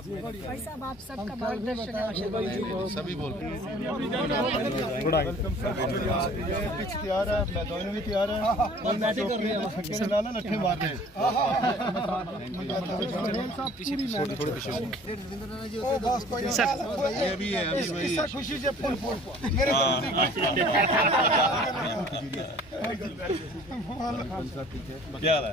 भाई साहब आप सबका मार्गदर्शन सभी बोल पिच तैयार है, मैदान भी तैयार है, लट्ठे मार रहे खुशी से फुल क्या है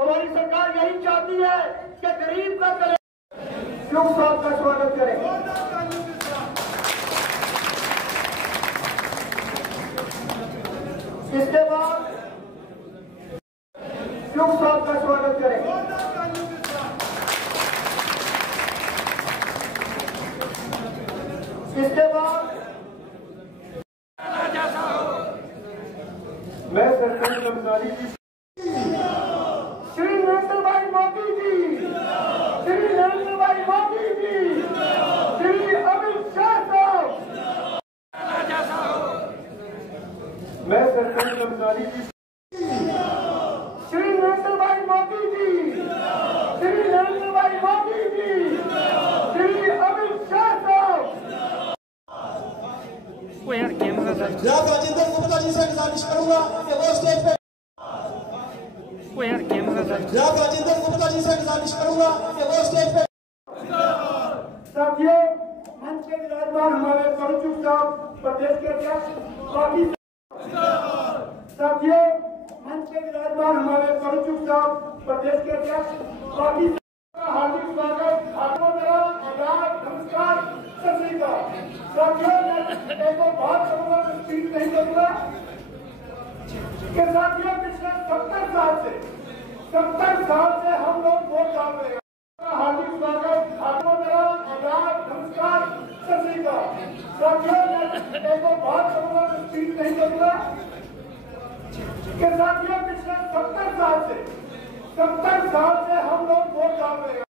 हमारी सरकार यही चाहती है कि गरीब का करें, योग साहब का स्वागत करें। इसके बाद योग साहब का स्वागत करें। इसके बाद मैं सरकार कर्मचारी की श्री नरेंद्र भाई मोदी जी, श्री नरेंद्र भाई मोदी जी, श्री अमित शाह साहब, मैं सरकार कर्मचारी की श्री नरेंद्र भाई मोदी जी, श्री नरेंद्र भाई मोदी जी, श्री अमित शाह साहब। राजेंद्र गुप्ता जी से गुजारिश करूंगा कि वो स्टेज पे राजेंद्र गुप्ता जी से गुजारिश करूंगा कि वो स्टेज पे। साथियों, मंच के विराजमान हमारे परचूक साहब प्रदेश के अध्यक्ष, बाकी साथियों, मंच के विराजमान हमारे परचूक साहब प्रदेश के अध्यक्ष, बाकी हार्दिक स्वागत, आदाब, नमस्कार, सत श्री अकाल। साथियों, एक बात करूंगा, स्पीच नहीं करूंगा कि साथियों पिछले 70 साल से हम लोग वोट डाल रहे हैं। हार्दिक स्वागत, आदाब, नमस्कार, सत श्री अकाल। साथियों, एक बात करूंगा, स्पीच नहीं करूंगा कि साथियों पिछले 70 साल से हम लोग वोट डाल रहे हैं।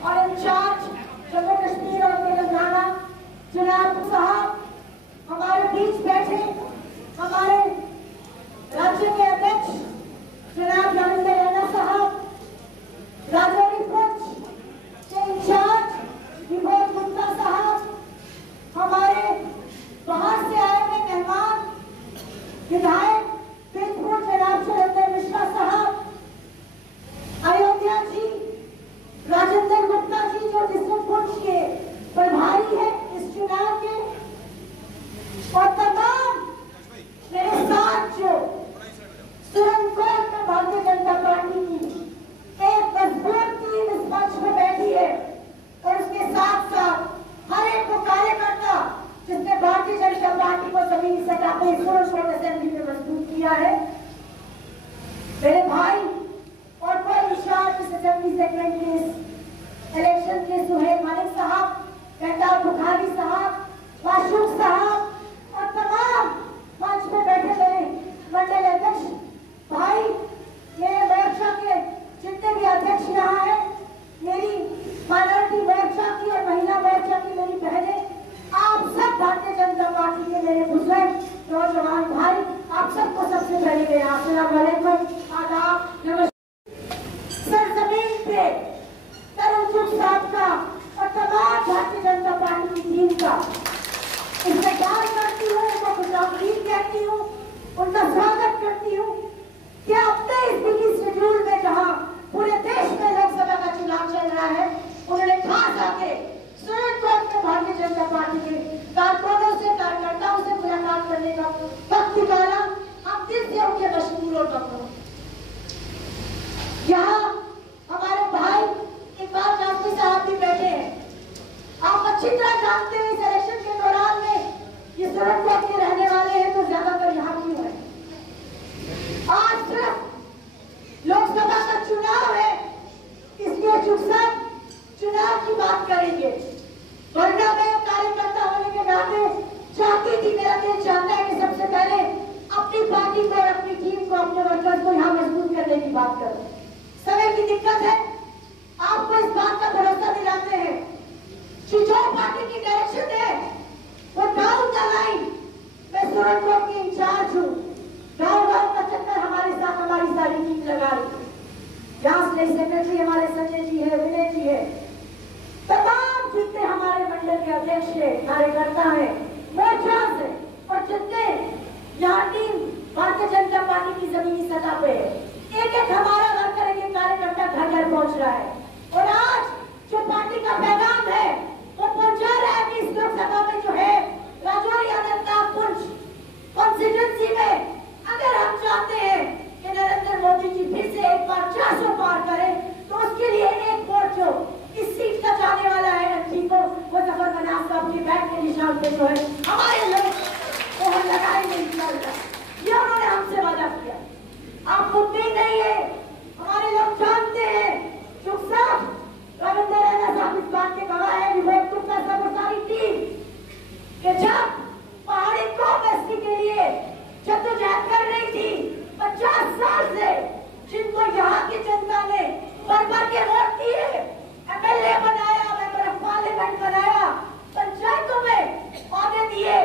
और इंचार्ज जम्मू कश्मीर और तेलंगाना जनाब साहब हमारे बीच बैठे, हमारे राज्य के अध्यक्ष जनाब रविंद्र रैना साहब, राजौरी पुंछ के इंचार्ज विभोर गुप्ता साहब, हमारे बाहर से आए हुए मेहमान विधायक पीरपुर जनाब सुरेंद्र मिश्रा साहब, अयोध्या जी राजेंद्र गुप्ता जी जो डिस्ट्रिक्ट पुंछ के प्रभारी है इस चुनाव के, सेगमेंट के इलेक्शन के सुहेल मलिक साहब, कहताब बुखारी साहब, माशूक साहब और तमाम मंच पे बैठे मेरे मंडल अध्यक्ष भाई, मेरे मोर्चा के जितने भी अध्यक्ष यहाँ है, मेरी माइनॉरिटी मोर्चा की और महिला मोर्चा की मेरी बहनें, आप सब भारतीय जनता पार्टी के मेरे बुजुर्ग नौजवान भाई, आप सबको सबसे पहले मेरा अस्सलाम वालेकुम, आदाब, नमस्कार। सरजमीन पे तरुण चुग साहब का और तमाम भारतीय जनता पार्टी की टीम का इस्तेमाल करती हूँ, उनको खुशामदीद कहती हूँ, उनका स्वागत करती हूँ कि अपने इस बिजी शेड्यूल में जहाँ पूरे देश में लोकसभा का चुनाव चल रहा है, उन्होंने खास आके सुरनकोट में भारतीय जनता पार्टी के कारकुनों से, कार्यकर्ताओं से मुलाकात करने का वक्त निकाला। हम दिल से उनके मशहूर और मकबूल। यहाँ हमारे भाई इकबाल कासमी साहब भी बैठे हैं। आप अच्छी तरह जानते हैं इस इलेक्शन के दौरान में ये सुरनकोट के रहने वाले हैं तो ज्यादातर यहाँ क्यों है। आज सिर्फ लोकसभा का चुनाव है, इसलिए चुग साहब चुनाव की बात करेंगे, वरना मैं कार्यकर्ता होने के नाते चाहती थी, मेरा दिल चाहता है कि सबसे पहले अपनी पार्टी को और अपनी टीम को, अपने वर्कर्स को यहाँ मजबूत करने की बात करूं। समय की दिक्कत है, आपको इस बात का भरोसा दिलाते हैं कि जो पार्टी की डायरेक्शन है वो डाउन द लाइन, मैं सुरनकोट की इंचार्ज हूँ, गाँव-गाँव का चक्कर हमारे साथ हमारी सारी टीम लगा रही है। यहाँ स्टेट सेक्रेटरी हमारे संजय जी है, विनय जी है, तमाम जितने हमारे मंडल के अध्यक्ष है, कार्यकर्ता है, मोर्चा से और जितने यहाँ टीम भारतीय जनता पार्टी की जमीनी सतह पे है, एक एक हमारा वर्कर, एक एक कार्यकर्ता घर घर पहुंच रहा है। और आज जो पार्टी का पैगाम है वो पहुंचा रहा है कि इस लोकसभा में जो है राजौरी अनंतनाग पुंछ कॉन्स्टिट्यूंसी में अगर हम चाहते हैं कि नरेंद्र मोदी जी फिर से एक बार 400 पार करें, तो उसके लिए एक वोट जो इस सीट का जाने वाला है एमपी को, वो जफर मनाफ साहब के बैठ के निशान पे जो है हमारे लोग वो हम लगाएंगे इंशाअल्लाह। ये उन्होंने हमसे वादा किया। आप उम्मीद नहीं है, हमारे लोग जानते हैं, चुग साहब, रविंद्र रैना साहब इस बात के गवाह है, विवेक गुप्ता साहब और सारी टीम, कि जब पहाड़ी कॉम के लिए जद्दोजहद कर रही थी 50 साल से, जिनको यहाँ की जनता ने भर के वोट दिए, एमएलए बनाया, मेंबर ऑफ पार्लियामेंट बनाया, पंचायतों में पौधे दिए,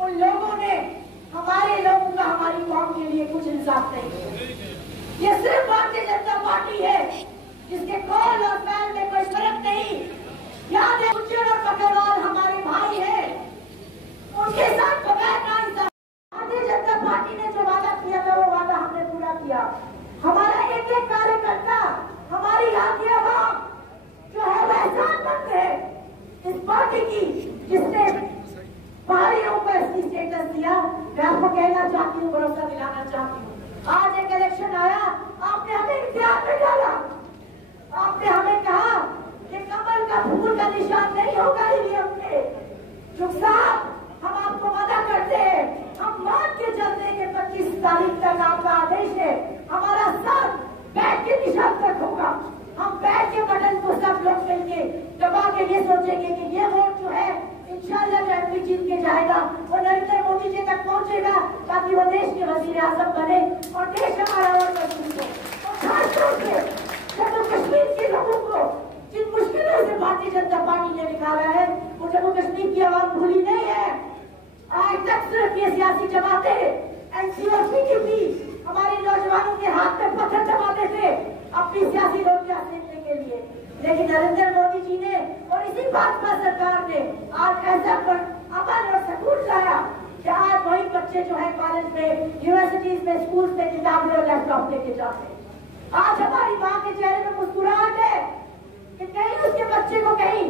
उन लोगों ने हमारे लोगों का हमारी कौम के लिए कुछ इंसाफ नहीं किया। ये सिर्फ भारतीय जनता पार्टी है जिसके कौल और फैल में कोई फर्क नहीं। याद है गुज्जर और बकरवाल हमारे भाई हैं, उनके साथ बगैर ना इंसाफ। भारतीय जनता पार्टी ने जो वादा किया था वो वादा हमने पूरा किया। हमारा एक एक कार्यकर्ता, हमारी यहाँ की आवाम जो है वो एहसानमंद है इस पार्टी की जिसने पहाड़ियों को ऐसी स्टेटस दिया। मैं आपको कहना चाहती हूँ, भरोसा दिलाना चाहती हूँ, आज एक इलेक्शन आया, आपने हमें इम्तिहान में डाला, आपने हमें कहा कि कमल का फूल का निशान नहीं होगा ईवीएम पे। चुग साहब, हम आपको वादा करते हैं, हम मान के चलते हैं कि 25 तारीख तक आपका आदेश है, हमारा साथ बैठ के निशान तक होगा। हम बैठ के बटन को सब लोग मिलके दबा के ये सोचेंगे कि ये वोट जो है इंशाअल्लाह एमपी जीत के जाएगा और नरेंद्र मोदी जी तक पहुंचेगा, ताकि वो देश के वजीर आजम बने और देश हमारा और मजबूत हो। और खासतौर से जम्मू कश्मीर के लोगों को जिन मुश्किलों से भारतीय जनता पार्टी ने निकाला है, वो जम्मू कश्मीर की आवाम भूली नहीं है। आज तक सिर्फ ये सियासी जमातें एनसीओसी की भी हमारे नौजवानों के हाथ में पत्थर जमाते थे अपनी सियासी रोटियां सेकने के लिए, लेकिन नरेंद्र मोदी जी ने और इसी भाजपा सरकार ने आज ऐसा अमन और सकून लाया कि आज वही बच्चे जो है कॉलेज में, यूनिवर्सिटीज में, स्कूल में किताबें और लैपटॉप लेके जाते हैं। आज हमारी माँ के चेहरे में मुस्कुराहट है कि कहीं उसके बच्चे को कहीं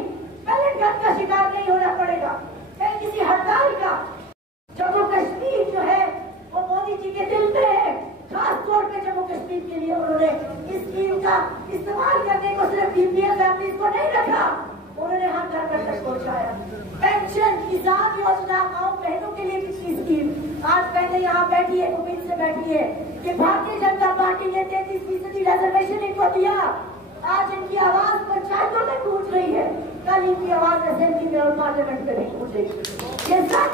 पहले घर का शिकार नहीं होना पड़ेगा, कहीं किसी हड़ताल का। जम्मू कश्मीर जो है वो मोदी जी के दिल में है, खास तौर पे जम्मू कश्मीर के लिए उन्होंने इस स्कीम का इस्तेमाल करने को सिर्फ बीपीएल फैमिलीज को नहीं रखा, उन्होंने हर घर तक पहुंचाया। पेंशन, किसान योजना, गाँव बहनों के लिए किसी स्कीम। आज पहले यहाँ बैठी है, उम्मीद से बैठी है कि भारतीय जनता पार्टी ने 33% रिजर्वेशन इनको दिया, आज इनकी आवाज पंचायतों में गूंज रही है, कल इनकी आवाज असेंबली में और पार्लियामेंट में भी गूंजेगी। ये सब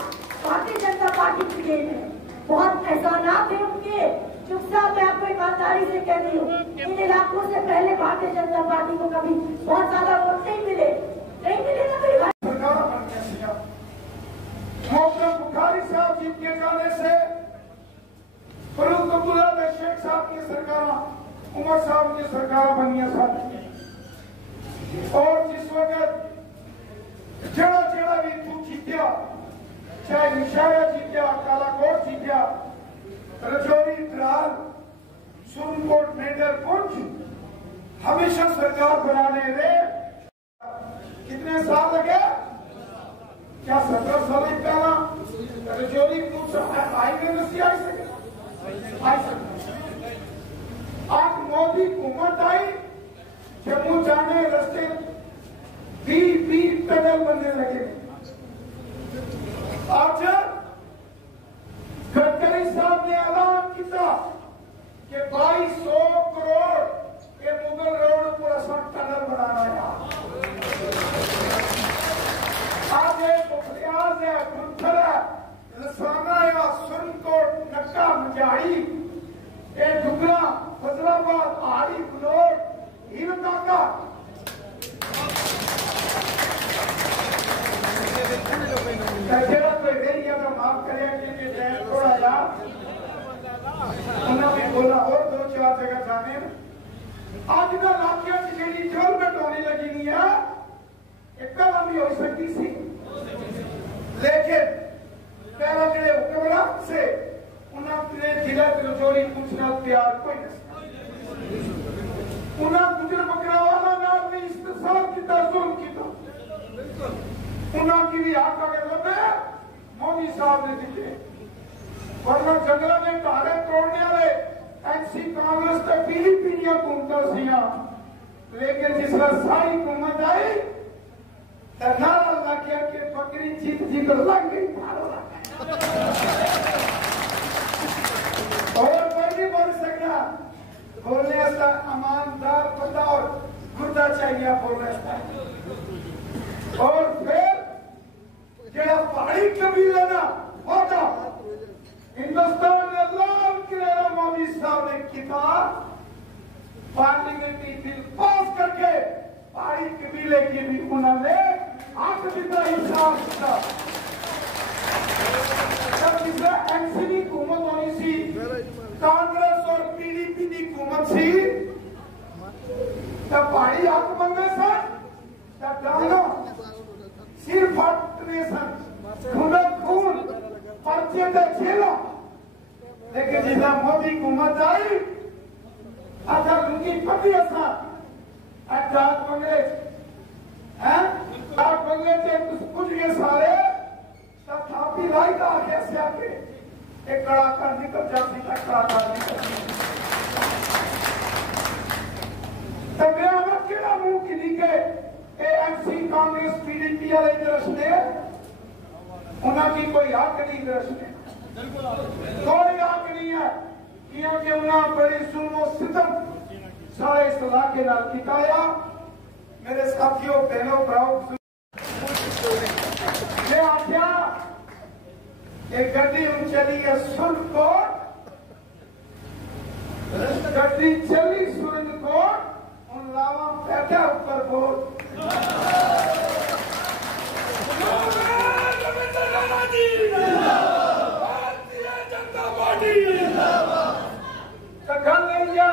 भारतीय जनता पार्टी की देन है। बहुत एहसानात है उनके। चुप साहब, मैं आपको ईमानदारी से कहती हूँ, इन इलाकों से पहले भारतीय जनता पार्टी को कभी बहुत ज्यादा वोट नहीं मिले ना मेरी बुखारी साहब जीत के जाने से फरूक अब्दुल्ला ने शेख साहब की सरकार, उमर साहब की सरकार बनी साथी। और जिस वक्त जड़ा जड़ा भी तू जीत्या, चाहे निशाया जीत्या, कालाकोट जीत्या, रजौरी, द्राल, सुरनकोट, मेंढर, पुंछ, हमेशा सरकार बनाने रहे। कितने साल लगे? क्या 17 साल पहला रजौरी हाईवे में आई सके? आज मोदी हुकूमत आई, जम्मू जाने रास्ते 20 टनल बनने लगे। आज गडकरी साहब ने ऐलान किया कि 2200 करोड़ के मुगल रोड पर असम टनल बनाना है। आज बुखलियाज है, गुंथर है, लसाना या सुरनकोट, नक्का, मजाड़ी, डुगरा, फजलाबाद, आड़ी, गुलोर, हीरकाका, जरा कोई रही अगर माफ करें थोड़ा यार उन्होंने बोला और 2-4 जगह जाने। आज का लाखिया जी डेवलपमेंट होने लगी नहीं है, एक भी हो सकती सी, लेकिन पहला जिले हुक्मरान से उन्होंने जिला रजौरी पूछना तैयार कोई नहीं। उन्होंने गुजर बकरावाला नाम में इस्तेसाल किया, जुल्म किया, उन्होंने भी आका के लबे मोदी साहब ने दिखे। वरना जंगलों में धारे तोड़ने वाले एनसी कांग्रेस तक पीली घूमता सिया, लेकिन जिसमें सारी हुकूमत आई तो नारा लग गया कि बकरी जीत लग गई, और कोई नहीं बोल सकता। बोलने से ईमानदार बंदा और गुर्दा चाहिए बोलने से। और फिर जरा पहाड़ी कबीला ना होता हिंदुस्तान ने लाल किला मोदी साहब ने किताब पार्लियामेंट्री बिल पास करके पहाड़ी कबीले की भी उन्होंने हक दिता, हिसाब दिता। जब जिसमें एनसीपी हुकूमत होनी सी, कांग्रेस और पीडीपी की हुकूमत सी, तब पहाड़ी हक मंगे सन, तब डालो सिर फटने सन, खून पर्चे से खेला। लेकिन जितना मोदी हुकूमत आई, अच्छा उनकी पति ऐसा डाक बंगले हैं, डाक बंगले से कुछ के सारे तब थापी लाई का आगे से आके एक कड़ाका निकल जाती था, कड़ाका निकल तब हमें केड़ा मुंह की निके एएमसी कांग्रेस पीडीपी वाले दरसने उन्होंने कोई हक नहीं, दरसने कोई हक नहीं है, क्योंकि उन्होंने बड़ी जुल्म सितम सारे इस इलाके नाल किताया। मेरे साथियों, बहनों, भराओं, ये आख्या एक गड्डी चली है सुरनकोट, गड्डी चली सुरनकोट, उन लावा बैठा ऊपर बोल भारतीय जनता पार्टी गल नहीं है।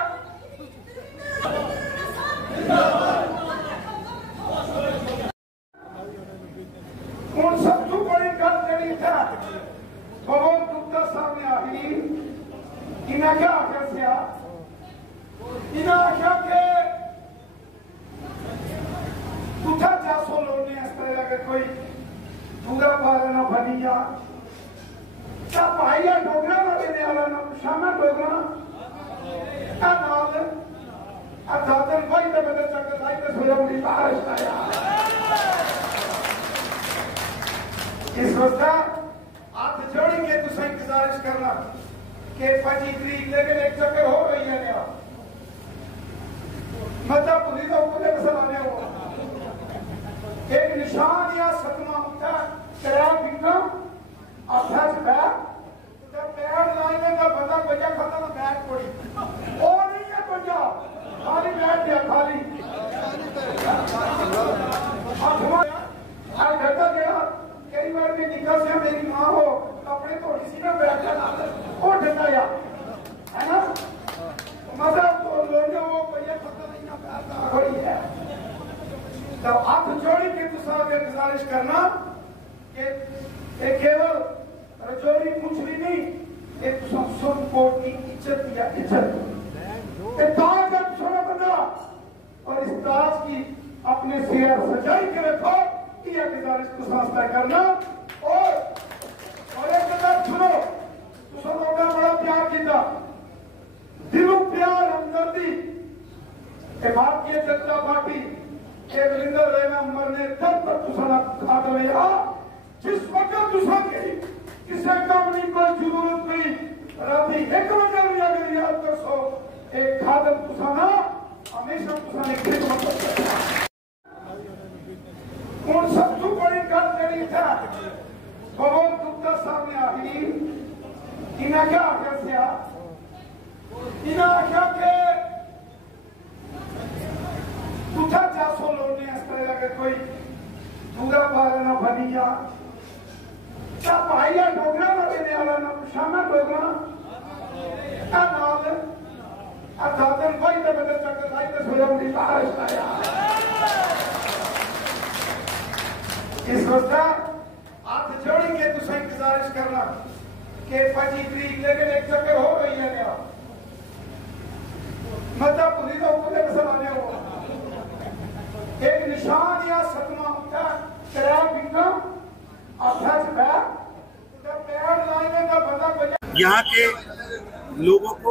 हूँ सबसे बड़ी गल जी था बहुत गुप्ता सामने आई, इन्हें क्या आख्या, इन्हें आख्या के तुझा 400 लोग ने इस तरह अगर कोई पूरा पारा न बनी जा भाई डोगरा ना देने वाला ना शामा डोगरा दादन भाई तो बदल चक्कर भाई तो सोया मुझे बारिश आया। इस वक्त हाथ जोड़ी के तुझे गुजारिश करना कि 25 तरीक लेकिन एक चक्कर हो रही है मतलब पुलिस उपले सलाने हो एक निशान या सदमा होता क्रैक इनकम अभ्यास बैग जब बैग लाने का बंदा बजा खाता तो बैग पड़ी और नहीं है बजा खाली बैग दिया खाली आज घटा गया कई बार भी निकल से मेरी माँ हो कपड़े थोड़ी सी ना बैग का और ढका या है ना मतलब तो लोगों को बजा खाता नहीं ना बैग बड़ी है तो हाथ जोड़ी के दूसरा गुजारिश करना कि केवल रजौरी पुछली नहीं एक सुप्रीम कोर्ट की इज्जत या इज्जत ताज का छोड़ा बंदा और इस ताज की अपने सिर सजाई के रखो यह गुजारिश को संस्था करना और एक बात सुनो तो सब लोग बड़ा प्यार किया दिलों प्यार हमदर्दी भारतीय जनता पार्टी वीरेंद्र रैना मरने तक पर तुसाना खाद लिया जिस वक्त तुसा की किसी काम नहीं कोई जरूरत नहीं राती एक बजे लिया गया याद कर सो एक खादम तुसाना हमेशा तुसाने खिदमत करता उन सबसे बड़ी गल करी था बहुत दुखदा सामने आई इन्हें क्या आखिर से इन्हें आखिर के तुझा 400 लोग ने इस तरह का कोई पूरा बारे ना बनिया क्या पाइया डोगरा ना देने वाला ना शाना डोगरा नाल दादन भाई ने बदल चक्कर भाई ने सोया मुझे बाहर आया इस वक्त हाथ जोड़ी के तुझे गुजारिश करना कि 25 तरीक लेकिन एक चक्कर हो गई है क्या मतलब पुलिस उपले सलाने हो एक निशान या सदमा होता क्रैक इनकम अभ्यास बैग जब बैग लाने का बंदा बजा यहाँ के लोगों को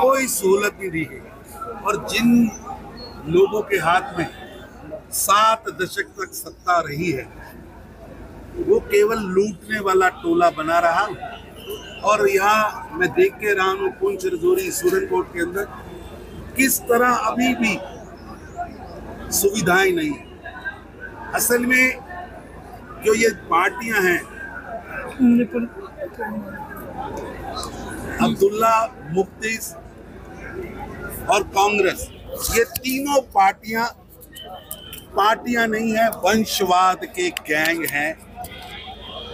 कोई सहूलत नहीं दी गई और जिन लोगों के हाथ में 7 दशक तक सत्ता रही है वो केवल लूटने वाला टोला बना रहा और यहाँ मैं देख के रहा हूँ पुंछ रजौरी सूरनकोट के अंदर किस तरह अभी भी सुविधाएं नहीं है। असल में जो ये पार्टियां हैं अब्दुल्ला मुफ्ती और कांग्रेस ये तीनों पार्टियां नहीं है वंशवाद के गैंग हैं।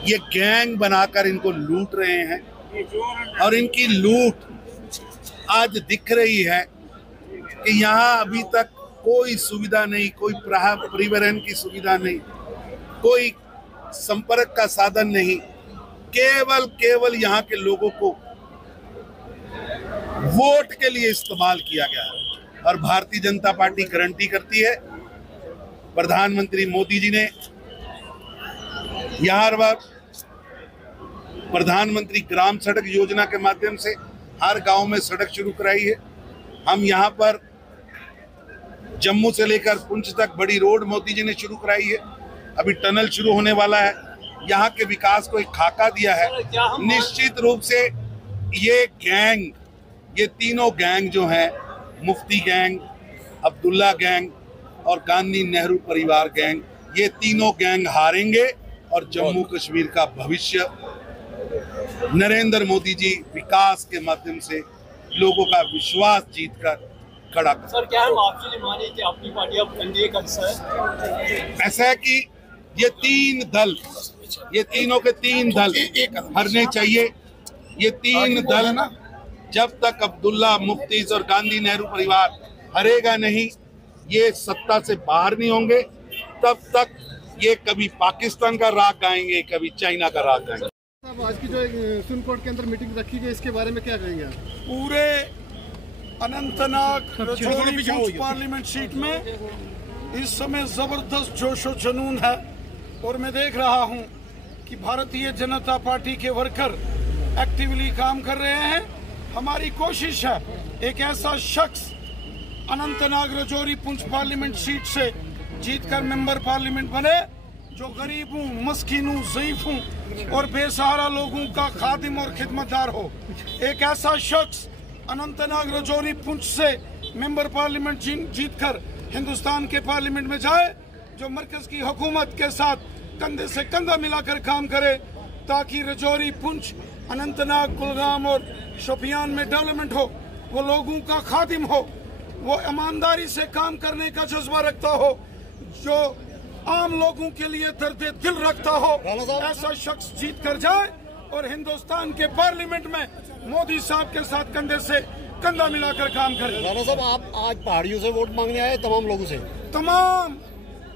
ये गैंग बनाकर इनको लूट रहे हैं और इनकी लूट आज दिख रही है कि यहाँ अभी तक कोई सुविधा नहीं, कोई परिवहन की सुविधा नहीं, कोई संपर्क का साधन नहीं, केवल यहाँ के लोगों को वोट के लिए इस्तेमाल किया गया है। और भारतीय जनता पार्टी गारंटी करती है, प्रधानमंत्री मोदी जी ने यहाँ प्रधानमंत्री ग्राम सड़क योजना के माध्यम से हर गांव में सड़क शुरू कराई है। हम यहाँ पर जम्मू से लेकर पुंछ तक बड़ी रोड मोदी जी ने शुरू कराई है। अभी टनल शुरू होने वाला है। यहाँ के विकास को एक खाका दिया है। निश्चित रूप से ये गैंग, ये तीनों गैंग जो हैं, मुफ्ती गैंग, अब्दुल्ला गैंग और गांधी नेहरू परिवार गैंग, ये तीनों गैंग हारेंगे और जम्मू कश्मीर का भविष्य नरेंद्र मोदी जी विकास के माध्यम से लोगों का विश्वास जीतकर खड़ा कर। सर क्या हम आपसे माने कि अपनी पार्टी अब एनडीए का हिस्सा है? ऐसा है कि ये तीनों के तीन दल हारने चाहिए। ये तीन दल जब तक अब्दुल्ला मुफ्ती और गांधी नेहरू परिवार हरेगा नहीं, ये सत्ता से बाहर नहीं होंगे, तब तक ये कभी पाकिस्तान का राग गाएंगे, कभी चाइना का राग गाएंगे। आज की जो सुप्रीम के अंदर मीटिंग रखी गई, इसके बारे में क्या कहेंगे आप? पूरे अनंतनाग रजौरी पुंछ पार्लियामेंट सीट में इस समय जबरदस्त जोश और जुनून है और मैं देख रहा हूं कि भारतीय जनता पार्टी के वर्कर एक्टिवली काम कर रहे हैं। हमारी कोशिश है एक ऐसा शख्स अनंतनाग रजौरी पुंछ पार्लियामेंट सीट से जीतकर मेंबर पार्लियामेंट बने जो गरीबों, मस्कीनों, ज़ईफों और बेसहारा लोगों का खादिम और खिदमतदार हो। एक ऐसा शख्स अनंतनाग रजौरी पुंछ से मेंबर पार्लियामेंट जीतकर हिंदुस्तान के पार्लियामेंट में जाए, जो मरकज की हुकूमत के साथ कंधे से कंधा मिलाकर काम करे, ताकि रजौरी, पुंछ, अनंतनाग, कुलगाम और शोपियान में डेवलपमेंट हो, वो लोगों का खादिम हो, वो ईमानदारी से काम करने का जज्बा रखता हो, जो आम लोगों के लिए दर्द दिल रखता हो, ऐसा शख्स जीत कर जाए और हिंदुस्तान के पार्लियामेंट में मोदी साहब के साथ कंधे से कंधा मिलाकर काम करे। राणा साहब, आप आज पहाड़ियों से वोट मांगने आए तमाम लोगों से? तमाम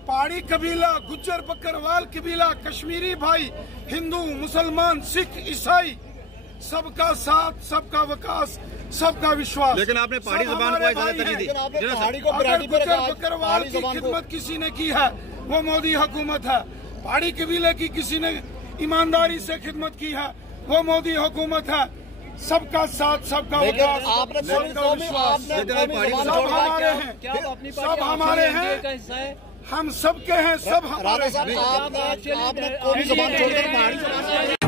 पहाड़ी कबीला, गुज्जर बकरवाल कबीला, कश्मीरी भाई, हिंदू, मुसलमान, सिख, ईसाई, सबका साथ, सबका विकास, सबका विश्वास। लेकिन आपने पहाड़ी जबान को इजाजत नहीं दी। अगर गुज्जर बकरवाल की खिदमत किसी ने की है, वो मोदी हुकूमत है। पहाड़ी कबीले की किसी ने ईमानदारी से खिदमत की है, वो मोदी हुकूमत है। सबका साथ, सबका विकास, सबका विश्वास, सब हमारे हैं, सब हमारे हैं, हम सबके हैं, सब हमारे हैं। आपने कौमी ज़बान छोड़कर पहाड़ी ज़बान